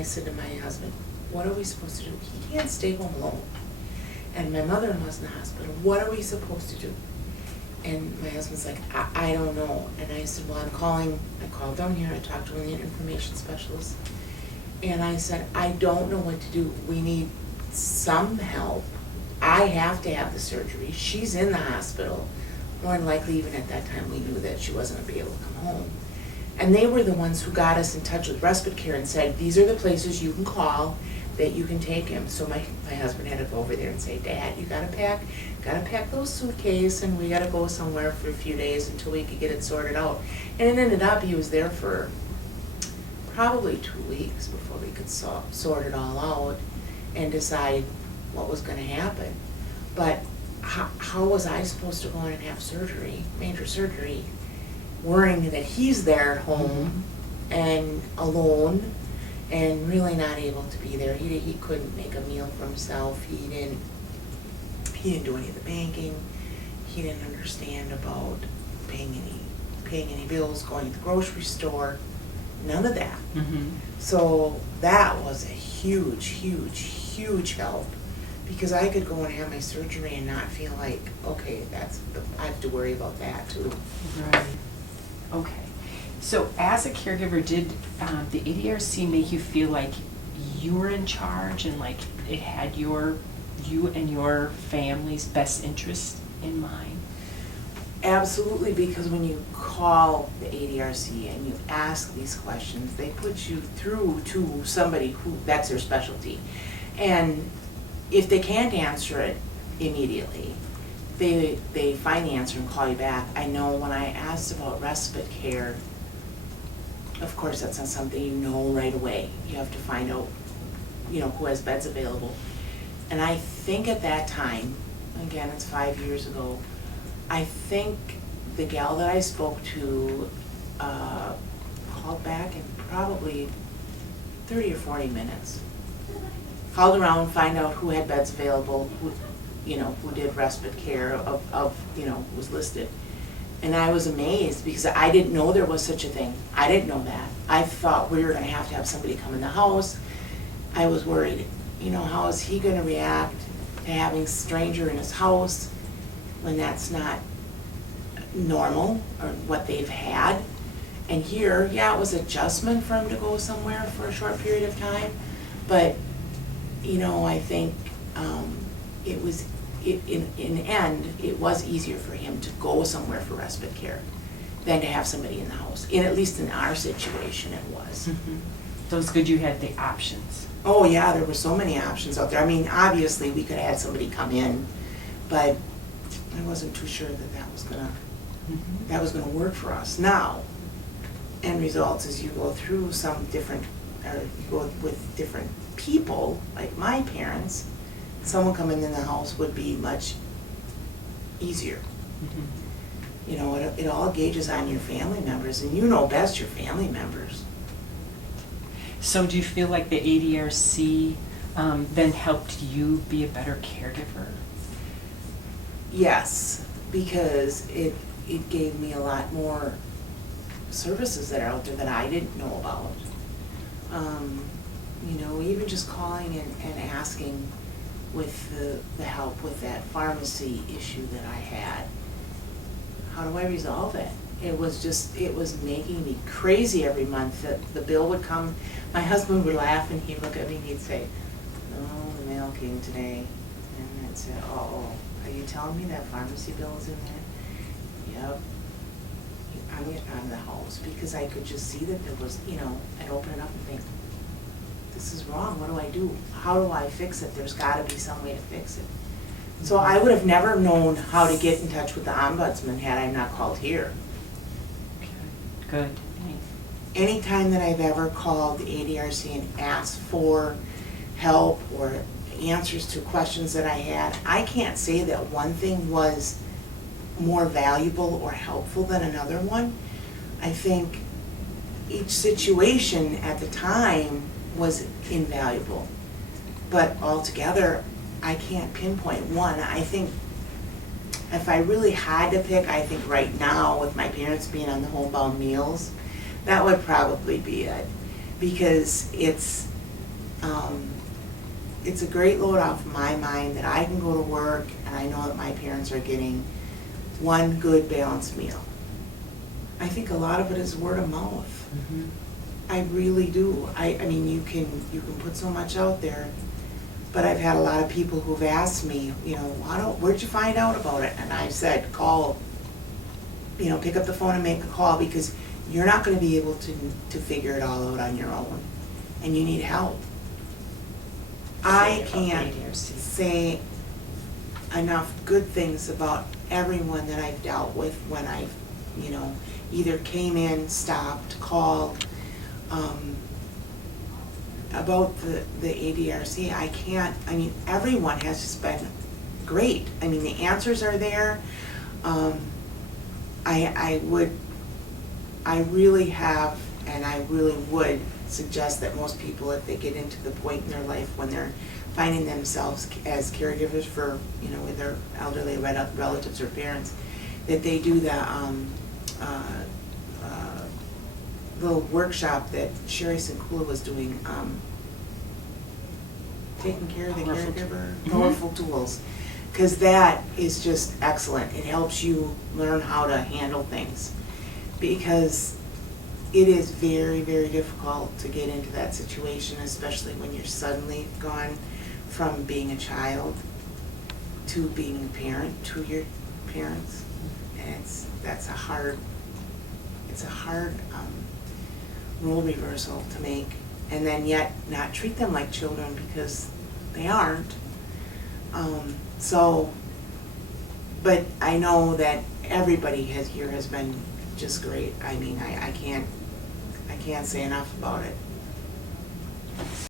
I said to my husband, what are we supposed to do? He can't stay home alone. And my mother-in-law's in the hospital. What are we supposed to do? And my husband's like, I don't know. And I said, well, I called down here, I talked to one of the information specialists. And I said, I don't know what to do. We need some help. I have to have the surgery. She's in the hospital. More than likely, even at that time, we knew that she wasn't gonna be able to come home. And they were the ones who got us in touch with respite care and said, these are the places you can call that you can take him. So my husband had to go over there and say, Dad, you gotta pack those suitcases, and we gotta go somewhere for a few days until we could get it sorted out. And it ended up, he was there for probably 2 weeks before we could sort it all out and decide what was gonna happen. But how was I supposed to go in and have surgery, major surgery, worrying that he's there at home and alone and really not able to be there? He couldn't make a meal for himself. He didn't do any of the banking. He didn't understand about paying any bills, going to the grocery store, none of that. So that was a huge help, because I could go and have my surgery and not feel like, okay, I have to worry about that too. Right. Okay. So as a caregiver, did the ADRC make you feel like you were in charge and like it had you and your family's best interest in mind? Absolutely, because when you call the ADRC and you ask these questions, they put you through to somebody who, that's their specialty. And if they can't answer it immediately, they find the answer and call you back. I know when I asked about respite care, of course that's not something you know right away. You have to find out, who has beds available. And I think at that time, again, it's 5 years ago, I think the gal that I spoke to called back in probably 30 or 40 minutes. Called around, find out who had beds available, who did respite care was listed. And I was amazed because I didn't know there was such a thing. I didn't know that. I thought we were gonna have to have somebody come in the house. I was worried, how is he gonna react to having a stranger in his house when that's not normal or what they've had. And here, yeah, it was adjustment for him to go somewhere for a short period of time, but I think in the end, it was easier for him to go somewhere for respite care than to have somebody in the house. And at least in our situation, it was. So it's good you had the options. Oh yeah, there were so many options out there. I mean, obviously we could have had somebody come in, but I wasn't too sure that was gonna work for us. Now, end results is you go through you go with different people, like my parents. Someone coming in the house would be much easier. It all gauges on your family members, and you know best your family members. So do you feel like the ADRC then helped you be a better caregiver? Yes, because it gave me a lot more services that are out there that I didn't know about. Even just calling and asking with the help with that pharmacy issue that I had. How do I resolve it? It was making me crazy every month that the bill would come. My husband would laugh and he'd look at me and he'd say, "Oh, the mail came today." And I'd say, "Oh, are you telling me that pharmacy bill is in there?" "Yep." I'm getting out of the house because I could just see that there was, I'd open it up and think, this is wrong, what do I do? How do I fix it? There's gotta be some way to fix it. So I would have never known how to get in touch with the ombudsman had I not called here. Okay, good. Anytime that I've ever called the ADRC and asked for help or answers to questions that I had, I can't say that one thing was more valuable or helpful than another one. I think each situation at the time was invaluable, but altogether I can't pinpoint one. I think if I really had to pick, I think right now with my parents being on the homebound meals, that would probably be it, because it's it's a great load off my mind that I can go to work and I know that my parents are getting one good balanced meal. I think a lot of it is word of mouth. Mhm. I really do. I mean, you can put so much out there, but I've had a lot of people who've asked me, you know, where'd you find out about it? And I've said, call, you know, pick up the phone and make a call, because you're not going to be able to figure it all out on your own, and you need help. I can't say enough good things about everyone that I've dealt with when I've, you know, either came in, stopped, called. About the ADRC, I mean, everyone has just been great. I mean, the answers are there. I really have, and I really would suggest that most people, if they get into the point in their life when they're finding themselves as caregivers for, you know, their elderly relatives or parents, that they do the little workshop that Sherry Sinkula was doing, taking care of the Powerful caregiver, Mhm. powerful tools, because that is just excellent. It helps you learn how to handle things, because it is very, very difficult to get into that situation, especially when you're suddenly gone from being a child to being a parent to your parents, and it's a hard role reversal to make, and then yet not treat them like children, because they aren't. But I know that everybody here has been just great. I mean, I can't say enough about it.